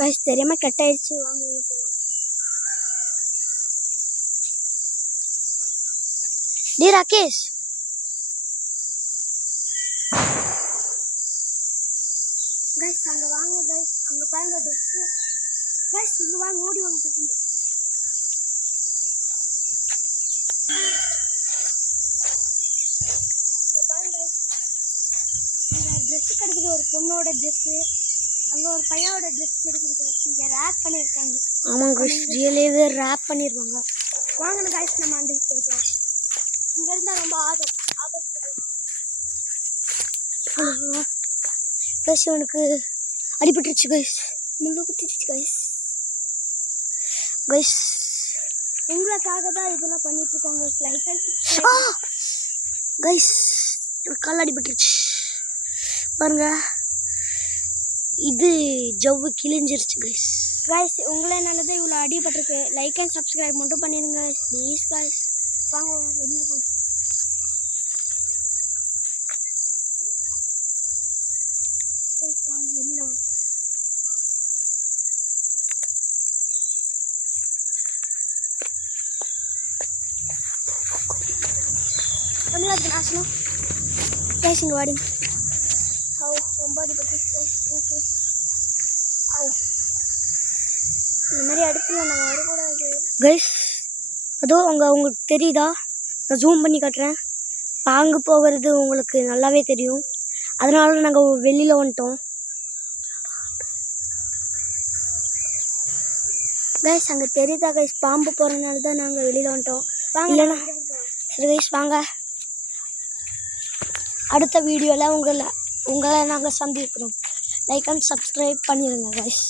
Guys தெரியாமல் cut ஆயிடுச்சு. வாங்க உள்ள போகலாம். டி ராகேஷ், கைஸ் அங்கே வாங்க கைஸ். அங்கே பாருங்க ட்ரெஸ்ஸு. கைஸ் இங்கே வாங்க, ஓடி வாங்க டக்குனு. பாருங்க அங்கே ட்ரெஸ்ஸு கிடைக்குது. ஒரு பொண்ணோட ட்ரெஸ்ஸு, அங்கே ஒரு பையனோட ட்ரெஸ் கிடைக்குது. இங்கே ரேப் பண்ணியிருக்காங்க. ஆமாங்க கைஸ், ரியலாகவே ரேப் பண்ணிடுவாங்க. வாங்கின கைஸ் நம்ம அந்த போய்க்கலாம். இங்கே இருந்தால் ரொம்ப ஆபத்து கைஸ். இவனுக்கு அடிபட்டுருச்சு கைஸ், முள்ளு குத்திடுச்சு கைஸ். கைஸ் உங்களுக்காக தான் இதெல்லாம் பண்ணிட்டு இருக்கோங்க. கைஸ் எனக்கு கால் அடிபட்டுருச்சு பாருங்க. இது ஜவ்வு கிழிஞ்சிருச்சு கைஸ். கைஸ் உங்களே நல்லது இவ்வளோ அடிபட்டிருக்கு. லைக் அண்ட் சப்ஸ்கிரைப் மட்டும் பண்ணிடுங்க ப்ளீஸ் கைஸ். வாங்க வெளியே போய் வெளியில் வாங்க. தமிழ்நாட்டு நாசனம் கைஸ். இங்கே வாடிங்க. ரொம்ப அடிபட்டு ஓகே. இந்த மாதிரி இடத்துல நம்ம வரக்கூடாது கைஸ். அதோ அங்கே உங்களுக்கு தெரியுதா? நான் ஜூம் பண்ணி காட்டுறேன். அங்கே போகிறது உங்களுக்கு நல்லாவே தெரியும். அதனால நாங்கள் வெளியில் வந்துட்டோம் கைஸ். அங்கே தெரியுதா கைஸ்? பாம்பு போகிறதுனால தான் நாங்கள் வெளியில் வந்துட்டோம். இல்லைண்ணா சரி கைஸ் வாங்க. அடுத்த வீடியோவில் உங்களை நாங்கள் சந்திக்கிறோம். லைக் அண்ட் சப்ஸ்கிரைப் பண்ணிடுங்க கைஸ்.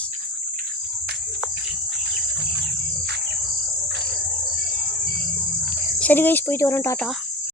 சரி கைஸ் போயிட்டு வரோம். டாட்டா.